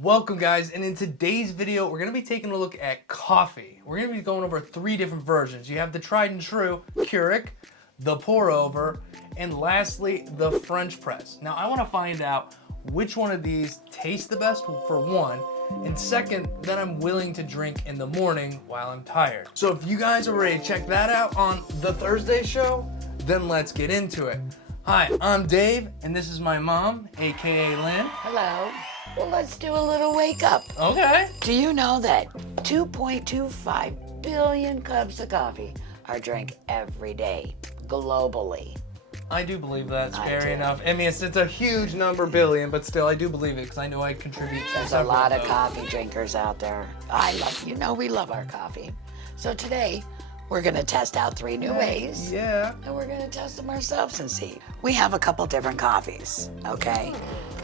Welcome guys, and in today's video we're going to be taking a look at coffee. We're going to be going over 3 different versions. You have the tried and true Keurig, the pour over, and lastly the French press. Now I want to find out which one of these tastes the best for one, and second, that I'm willing to drink in the morning while I'm tired. So if you guys are ready to check that out on the Thursday show, then let's get into it. Hi, I'm Dave, and this is my mom, AKA Lynne. Hello. Well, let's do a little wake up. Okay. Do you know that 2.25 billion cups of coffee are drank every day globally? I do believe that's I fair do. enough. I mean, it's a huge number, billion, but still, I do believe it because I know I contribute to There's a several lot of those. coffee drinkers out there. We love our coffee. So today, we're gonna test out 3 new ways. Yeah. And we're gonna test them ourselves and see. We have a couple different coffees, okay?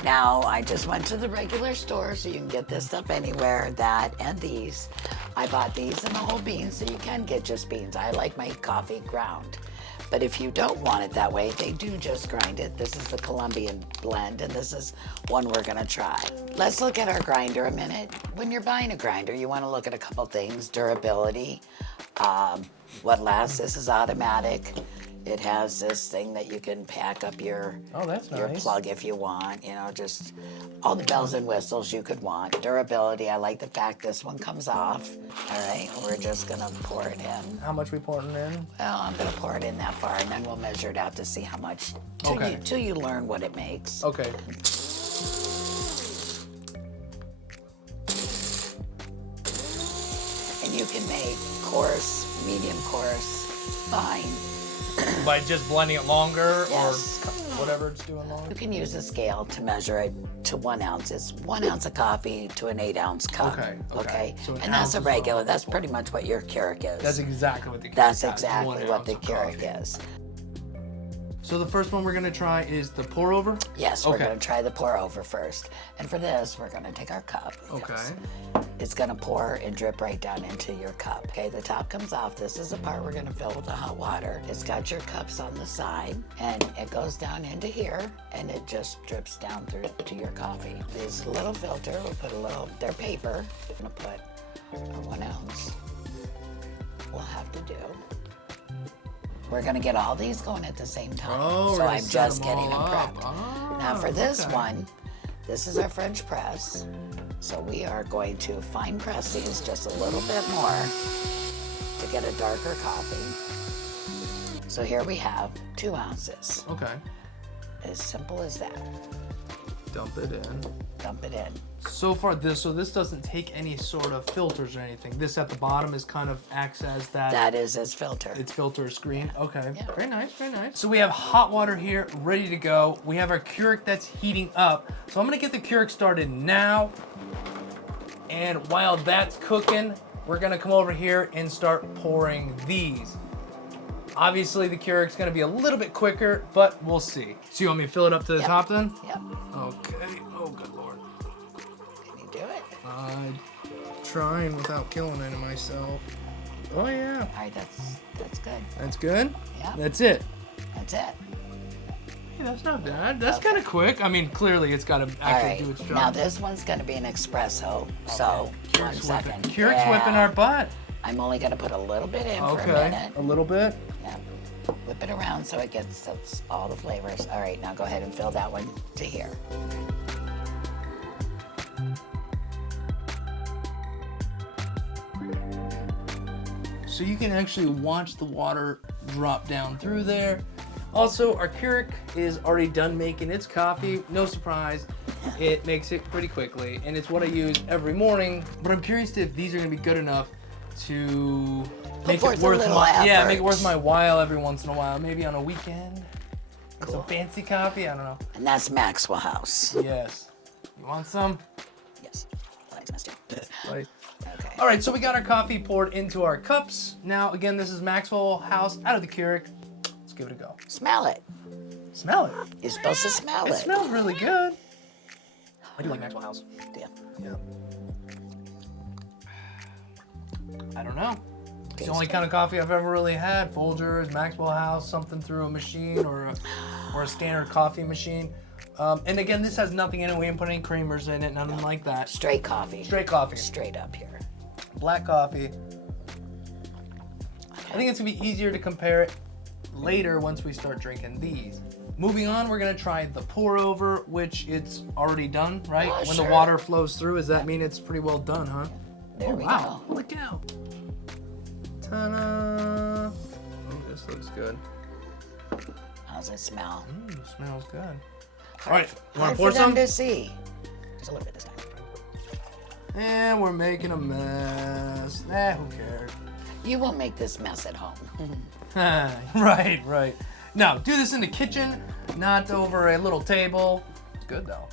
Now, I just went to the regular store, so you can get this stuff anywhere, that and these. I bought these in the whole beans, so you can get just beans. I like my coffee ground. But if you don't want it that way, they do just grind it. This is the Colombian blend, and this is one we're gonna try. Let's look at our grinder a minute. When you're buying a grinder, you wanna look at a couple things. Durability, what lasts. This is automatic. It has this thing that you can pack up your plug if you want, just all the bells and whistles you could want. Durability, I like the fact this one comes off. All right, we're just gonna pour it in. How much we pouring in? Well, I'm gonna pour it in that far, and then we'll measure it out to see how much, till you learn what it makes. Okay. And you can make coarse, medium coarse, fine. By just blending it longer Yes. or whatever it's doing longer? You can use a scale to measure it to 1 ounce. It's 1 ounce of coffee to an 8-ounce cup. Okay. So an and ounce that's a is regular. wrong. That's pretty much what your Keurig is. That's exactly what the Keurig That's has, exactly 1 what ounce the of Keurig coffee. is. So the first one we're gonna try is the pour over? Yes, we're gonna try the pour over first. And for this, we're gonna take our cup. It's gonna pour and drip right down into your cup. Okay, the top comes off. This is the part we're gonna fill with the hot water. It's got your cups on the side, and it goes down into here, and it just drips down through to your coffee. This little filter, we'll put they're paper. We're gonna put our 1 ounce. We'll have to do. We're gonna get all these going at the same time. Oh, so I'm just getting them all prepped. up. Oh, Now for this one, this is our French press. So we are going to fine press these just a little bit more to get a darker coffee. So here we have 2 ounces. Okay. As simple as that. Dump it in. Dump it in. So far, this doesn't take any sort of filters or anything. This at the bottom is kind of acts as that. That is its filter. It's filter screen. Yeah. Okay. Yeah. Very nice, very nice. So we have hot water here, ready to go. We have our Keurig that's heating up. So I'm gonna get the Keurig started now. And while that's cooking, we're gonna come over here and start pouring these. Obviously the Keurig's gonna be a little bit quicker, but we'll see. So you want me to fill it up to the top then? Yep. Okay. Oh, good Lord. Can you do it? I'm trying without killing any of myself. Oh yeah. All right, that's good. That's good? Yeah. That's it. That's it. Hey, that's not bad. That's kind of quick. I mean, clearly it's got to All actually right. do its job. Now this one's gonna be an espresso. So one second. Keurig's whipping our butt. I'm only gonna put a little bit in for a Okay. minute. A little bit. Yeah. Whip it around so it gets all the flavors. All right, now go ahead and fill that one to here. So you can actually watch the water drop down through there. Also, our Keurig is already done making its coffee. No surprise, it makes it pretty quickly, and it's what I use every morning. But I'm curious if these are gonna be good enough to make it worth make it worth my while every once in a while. Maybe on a weekend. Get some fancy coffee. I don't know. And that's Maxwell House. Yes. You want some? Yes. Thanks, mister. Like, Okay. all right, so we got our coffee poured into our cups. Now, again, this is Maxwell House out of the Keurig. Let's give it a go. Smell it. Smell it. You're supposed to smell it. It smells really good. I do like Maxwell House. Yeah. Yeah. I don't know. It's the Taste only it. kind of coffee I've ever really had. Folgers, Maxwell House, something through a machine or a standard coffee machine. And again, this has nothing in it. We didn't put any creamers in it, nothing like that. Straight coffee. Straight coffee. Straight up here. Black coffee. I think it's gonna be easier to compare it later once we start drinking these. Moving on, we're gonna try the pour over, which it's already done, right? When Sure. the water flows through, does that mean it's pretty well done, huh? There we wow. go. Look out. Ta-da. Oh, this looks good. How's it smell? Smells good. All right, you wanna Hard pour for them some? to see. Just a little bit this time. And we're making a mess. Who cares? You won't make this mess at home. Right. Now, do this in the kitchen, not over a little table. It's good though.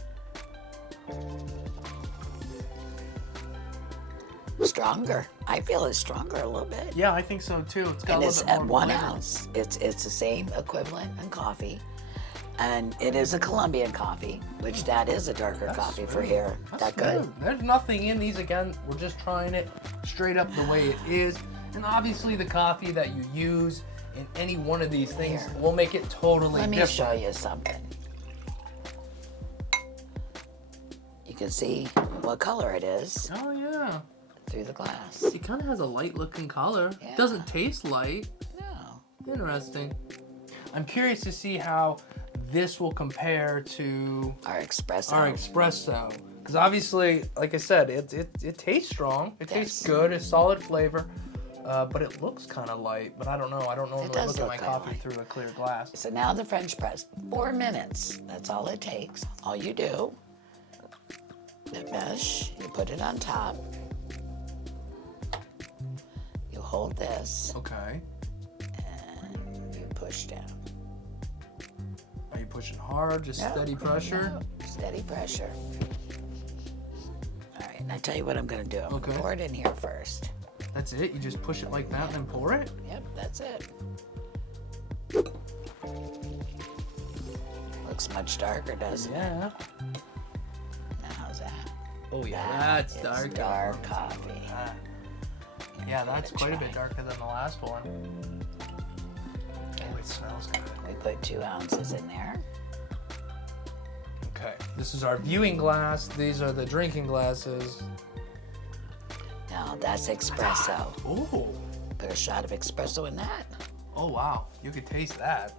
Stronger. I feel it's stronger a little bit. Yeah, I think so too. It's got And a it's little bit at more 1 flavor. ounce. It's the same equivalent in coffee. And it is a Colombian coffee, which that is a darker coffee for here. That's That good? There's nothing in these. Again, we're just trying it straight up the way it is. And obviously the coffee that you use in any one of these things Here. will make it totally Let me different. show you something. You can see what color it is Oh yeah. through the glass. It kind of has a light looking color. Yeah. It doesn't taste light. No. Interesting. I'm curious to see how this will compare to Our espresso. our espresso. Because obviously, like I said, it tastes strong. It tastes Yes. good. It's solid flavor. But it looks kind of light. But I don't know. I don't normally does look at my look kinda coffee light. through a clear glass. So now the French press. 4 minutes. That's all it takes. All you do, the mesh, you put it on top. You hold this Okay. and you push down. Are you pushing hard? Just No, steady pressure? no, steady pressure. All right, and I tell you what I'm gonna do. I'm Okay. gonna pour it in here first. That's it? You just push it like that and then pour it? Yep, that's it. Looks much darker, doesn't it? Yeah. Now how's that? Oh yeah, That that's is dark. dark coffee. Yeah, that's Give it quite a try. bit darker than the last one. Oh, it smells good. We put 2 ounces in there. Okay, this is our viewing glass. These are the drinking glasses. Now that's espresso. Oh, Put a shot of espresso in that. oh wow, you could taste that.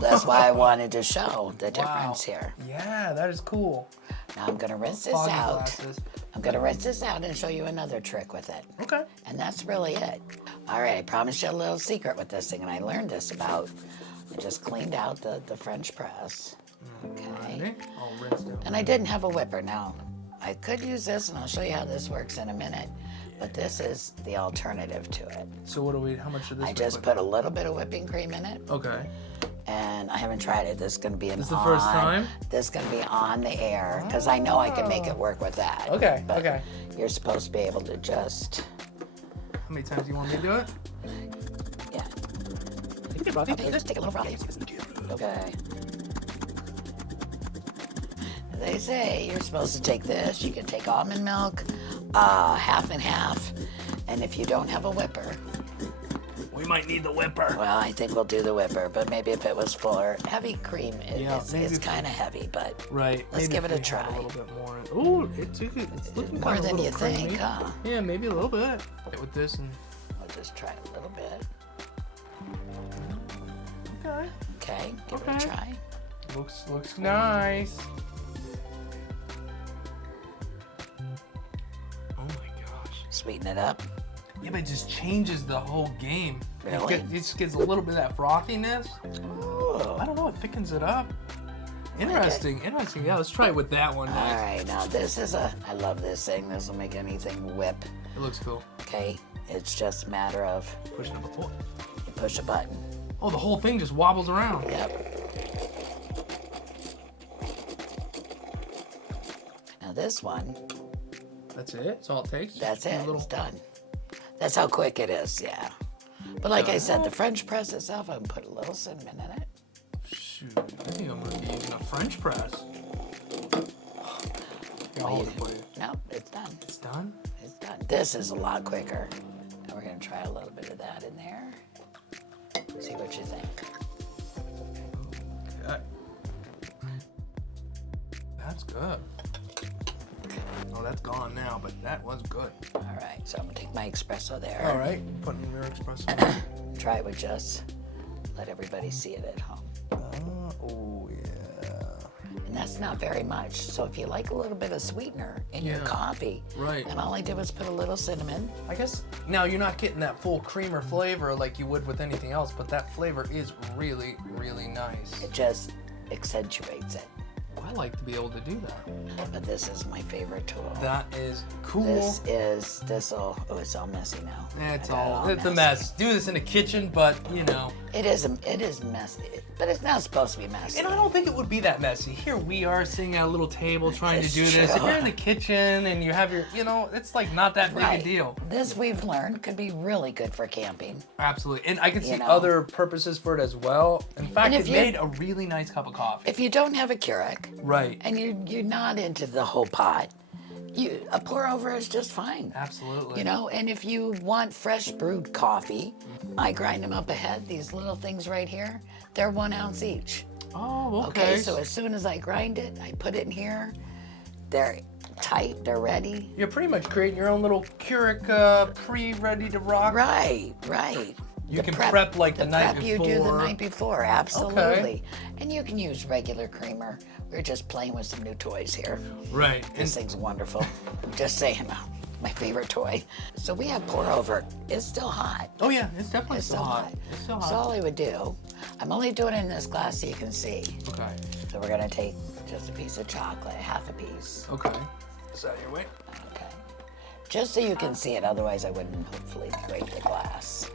That's why I wanted to show the difference here. Yeah, that is cool. Now I'm gonna rinse this Foggy out. glasses. I'm gonna rinse this out and show you another trick with it. Okay. And that's really it. All right, I promised you a little secret with this thing, and I learned this about, I just cleaned out the French press. Okay. Ready? I'll rinse it. And I didn't have a whipper. Now, I could use this, and I'll show you how this works in a minute, but this is the alternative to it. So what do we? How much of this? I we just put a little bit of whipping cream in it, Okay. and I haven't tried it. This is gonna be This is the first time? This is gonna be on the air, because I know I can make it work with that. Okay, But okay. you're supposed to be able to just, How many times do you want me to do it? yeah. Take it, Robbie. Okay, just take a little frothy. Okay. They say you're supposed to take this. You can take almond milk, half and half. And if you don't have a whipper, We might need the whipper. well, I think we'll do the whipper. But maybe if it was fuller, heavy cream, Yeah, it's maybe if- kind of heavy. But Right. Let's maybe give if it a we had try. A little bit more. Oh, it's looking more kinda than a you little think, creamy. huh? Yeah, maybe a little bit. With this and I'll just try a little bit. okay. Okay, give it Okay. a try. Looks nice. Oh my gosh. Sweeten it up. Yeah, but it just changes the whole game. Really? It just gives a little bit of that frothiness. Ooh. I don't know, it thickens it up. Interesting, interesting. Yeah, let's try it with that one, All guys. right, now this is I love this thing. This will make anything whip. It looks cool. Okay, it's just a matter of Push number 4. you push a button. Oh, the whole thing just wobbles around. Yep. Now this one, That's it? That's all it takes? that's Just a it. little- It's done. That's how quick it is, yeah. But like I said, the French press itself, I can put a little cinnamon in it. Shoot, I think I'm gonna be using a French press. Yeah, I'll hold it for you. No, it's done. It's done? It's done. This is a lot quicker. And we're gonna try a little bit of that in there. See what you think. Okay. That's good. Oh, that's gone now, but that was good. All right, so I'm gonna take my espresso there. All right, putting your espresso. Try it with just, let everybody see it at home. Oh, yeah. And that's not very much. So if you like a little bit of sweetener in your coffee, right. And all I did was put a little cinnamon. I guess now you're not getting that full creamer flavor like you would with anything else, but that flavor is really, really nice. It just accentuates it. I like to be able to do that. But this is my favorite tool. That is cool. This'll, oh, it's all messy now. It's a mess. Do this in the kitchen, but you know. It is messy, but it's not supposed to be messy. And I don't think it would be that messy. Here we are sitting at a little table trying to do It's this. true. If you're in the kitchen and you have your, it's like not that big a deal. This we've learned could be really good for camping. Absolutely. And I can see other purposes for it as well. In fact, it made a really nice cup of coffee. If you don't have a Keurig, right, and you're not into the whole pot, a pour over is just fine. Absolutely. And if you want fresh brewed coffee, I grind them up ahead. These little things right here, they're 1 ounce each. Oh, okay. So as soon as I grind it, I put it in here. They're tight, they're ready. You're pretty much creating your own little Keurig pre-ready to rock. Right. You can prep like the night before. You do the night before, absolutely. Okay. And you can use regular creamer. We're just playing with some new toys here. Right. This thing's wonderful. I'm just saying, my favorite toy. So we have pour over. It's still hot. Oh yeah, it's definitely still hot. It's still hot. So all I would do, I'm only doing it in this glass so you can see. Okay. So we're gonna take just a piece of chocolate, half a piece. Okay. Is that your way? Okay. Just so you can see it, otherwise I wouldn't hopefully break the glass.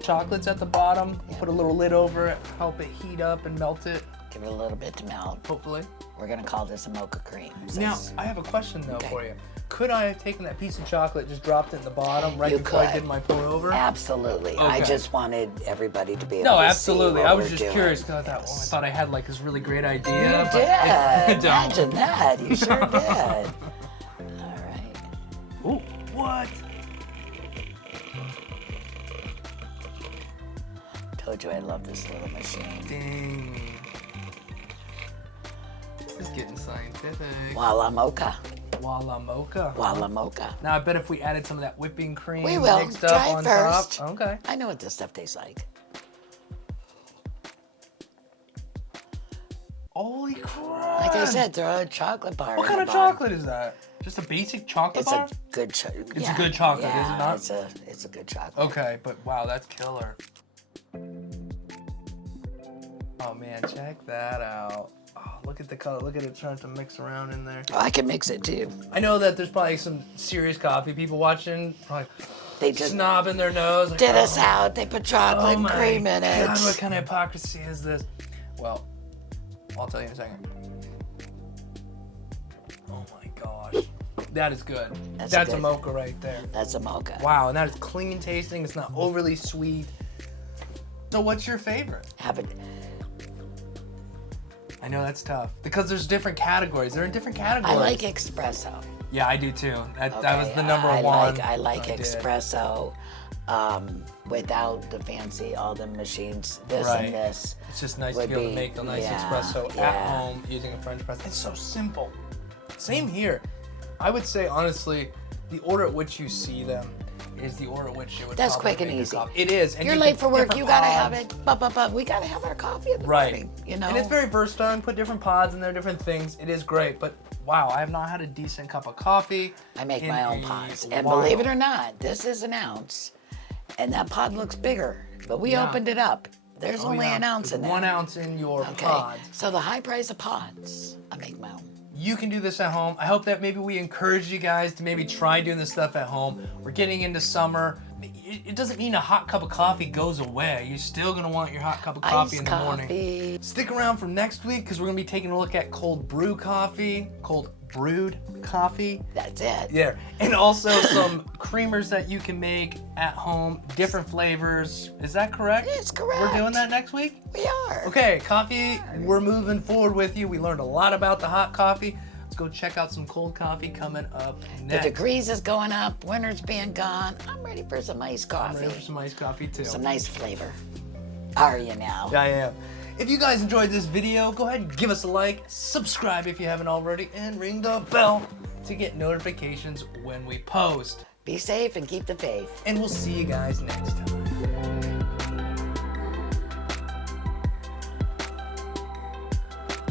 Chocolate's at the bottom. Put a little lid over it, help it heat up and melt it. Give it a little bit to melt. Hopefully. We're gonna call this a mocha cream. Now, I have a question though for you. Could I have taken that piece of chocolate, just dropped it in the bottom right before I did my pour over? Absolutely. Okay. I just wanted everybody to be able to see. No, absolutely. What I was we're just doing. curious because I thought I had like this really great idea. You but did. Don't. Imagine that. You sure did. All right. Ooh, what? Told you I love this little machine. Dang. This is getting scientific. Voila mocha. Voila mocha. Voila mocha. Now I bet if we added some of that whipping cream We will. mixed up Try it on first. top. Okay. I know what this stuff tastes like. Holy crap. Like I said, throw a chocolate bar. What kind of chocolate is that? Just a basic chocolate bar? It's a good chocolate. It's a good chocolate, is it not? It's a good chocolate. Okay, but wow, that's killer. Oh man, check that out. Oh, look at the color. Look at it trying to mix around in there. Oh, I can mix it too. I know that there's probably some serious coffee people watching, probably They just snobbing their nose. Like, did us out. They put chocolate and cream in it. God, what kind of hypocrisy is this? Well, I'll tell you in a second. Oh my gosh. That is good. That's a mocha right there. That's a mocha. Wow, and that is clean tasting. It's not overly sweet. So what's your favorite? Have it. I know that's tough because there's different categories. They're in different categories. I like espresso. Yeah, I do too. That was the number one. I like espresso without the fancy, all the machines, this and this. It's just nice to be able to make the nice espresso at home using a French press. It's so simple. Same here. I would say, honestly, the order at which you see them is the order at which you would That's probably quick and make your easy. coffee. It is. And You're late for work, you gotta have it. We gotta have our coffee in the morning, you know? And it's very versatile. Put different pods in there, different things. It is great, but wow, I have not had a decent cup of coffee. I make my own pods. And believe it or not, this is an ounce. And that pod looks bigger, but we opened it up. There's only an ounce in there. 1 ounce in your pods. So the high price of pods, I make my own. You can do this at home. I hope that maybe we encourage you guys to maybe try doing this stuff at home. We're getting into summer. It doesn't mean a hot cup of coffee goes away. You're still gonna want your hot cup of coffee in the morning. Stick around for next week because we're gonna be taking a look at cold brewed coffee. That's it. Yeah, and also some creamers that you can make at home, different flavors. Is that correct? It's correct. We're doing that next week? We are. Okay, coffee, we're moving forward with you. We learned a lot about the hot coffee. Let's go check out some cold coffee coming up next. The degrees is going up, winter's being gone. I'm ready for some iced coffee. I'm ready for some iced coffee too. Some nice flavor. Are you now? Yeah, I am. If you guys enjoyed this video, go ahead and give us a like, subscribe if you haven't already, and ring the bell to get notifications when we post. Be safe and keep the faith. And we'll see you guys next time.